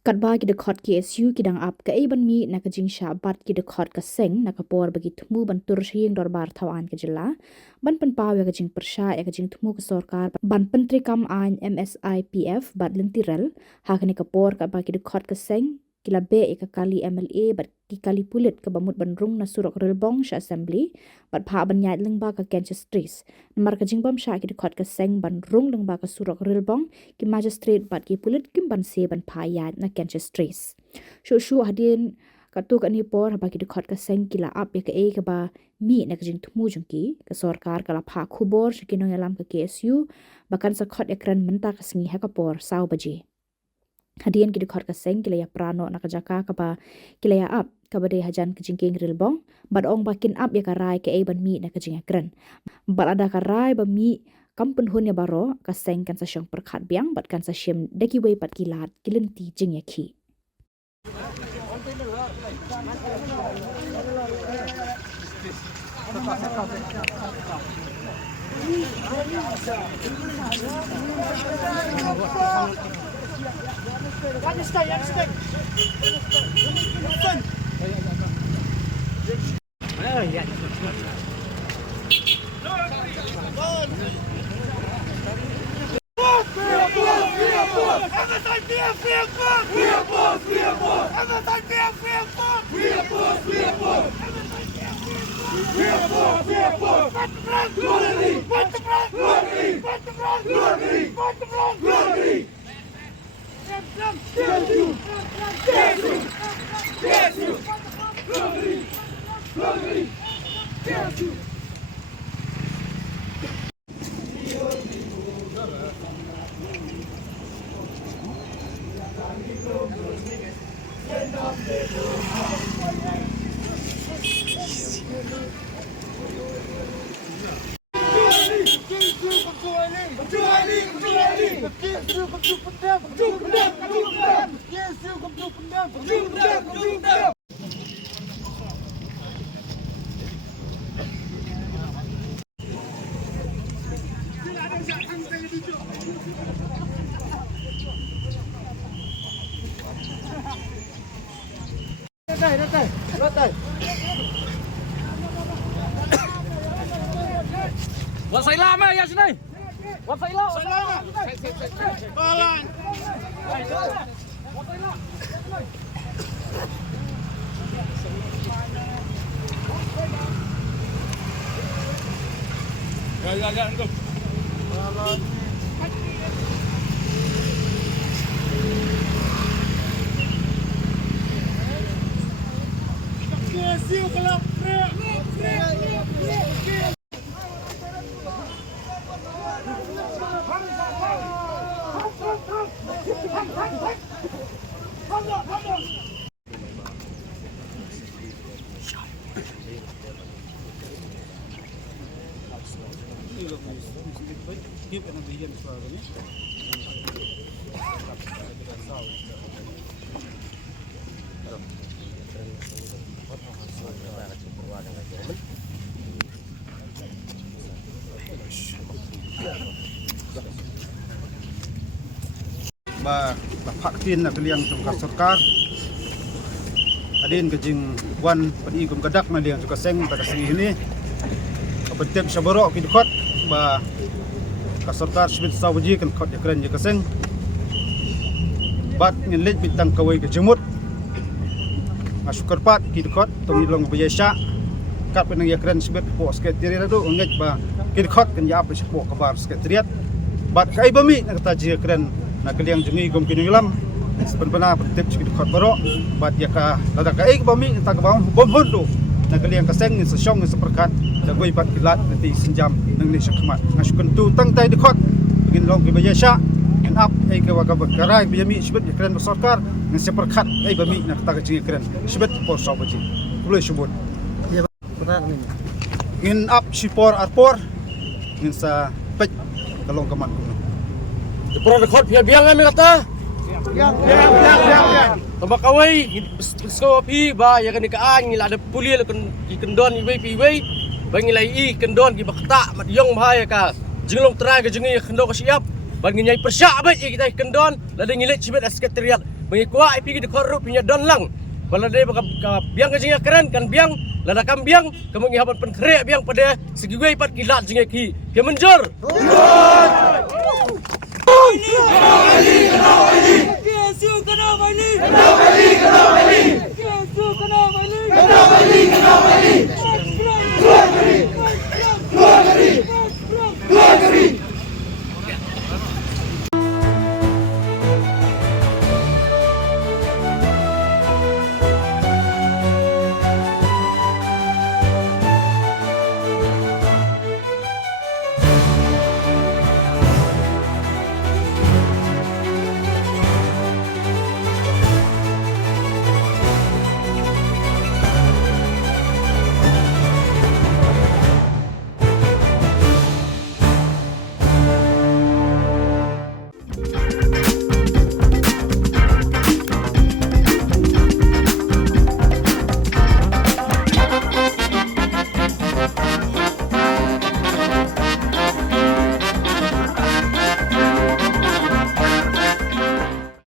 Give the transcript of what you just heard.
Kadba ki dekhot KSU kidang up ka ban mi na kajing syabat ki dekhot ka seng na kapor bagi tumu ban tur sying dorbar tawan ke jela ban penpaw ya kajing persya ya kajing tumu ke sorkar ban pentri kam an MSIPF bat lentirel hakni kapor ka bagi dekhot ka seng kila be ka kali MLA bat ki kali pulit ke bamut bandrung na surok rilbong sya assembly bat pha ban nyat lengba ka Kenchestris namar kajing bam sya ki dekhot ka seng ban rung lengba ka surok rilbong ki magistrate bat ki pulit kim ban se ban phayat na Kenchestris shu hadin katu kan ni por bagi dekhot ka seng kila up ya ka e ka ba mi na kajing tumu jungki ka sorkar kala pha khubor shikinong yalam ka KSU bakan sa khot ekran menta ka singi ha ka por saw baje hadian ki dekhot ka seng kila ya prano na kajaka ka ba kila ya up ka ba de hajan kajing king rilbong bad ong bakin up ya ka rai ka e ban mi na kajing ekran bal ada ka rai ba mi kampun hun ya baro ka seng kan sa syang perkhat biang bat kan sa syem deki wei pat kilat kilenti jing ya ki Wan sai la ma ya sini. Wan sai la. Balan. Ya, go. Siu kalau ba phaktin na kaliang tungka sarkar adin kajing wan padi gum kadak na liang juga seng ta kasi ini kabetem sabaro ki dikot ba ka sarkar smit sawaji kan khot ekran je kaseng bat ngin lej bitang kawai ke jemut asukar pat ki dikot tong ilong bayasa kat penang ekran smit po sekretariat do ngej ba ki dikot kan ya apa po kabar sekretariat bat kai bami na kata je ekran na kaliang jungi gom kinulam sebenarnya bertip cikit khot baro bat ya ka lada ka ek bami ta ka bam bom hondo na kaliang ka seng sa syong sa perkat da goi bat kilat nanti sinjam nang ni sakmat ngasukun tu tang tai de khot begin long ki bayasha en up ai ka waga karai biyami sibet ya kren sarkar nang sa perkat ai bami na ta ka jingi kren sibet por sa baji boleh sebut ya benar ni ngin up sipor arpor ngin sa pej kalong kaman kuno Pura rekod biang kami kata. Biang. Tambah kawai, sekolah pi ba ya kan ikaan ngila ada puli kan kendon iwe piwe, bang ngila i kendon ki bakta mat yong bahaya ka. Jinglong terai ke jingi kendon ka siap, bang ngnyai persya ba kita kendon, lada ngila cibet sekretariat. bagi kuat ipi kita korup punya don lang. Balade baka biang kajing keren kan biang lada kam biang kamu ngihapan pen krek biang pada segi gue ipat kilat jinga ki. Dia menjor. Kenapa ini?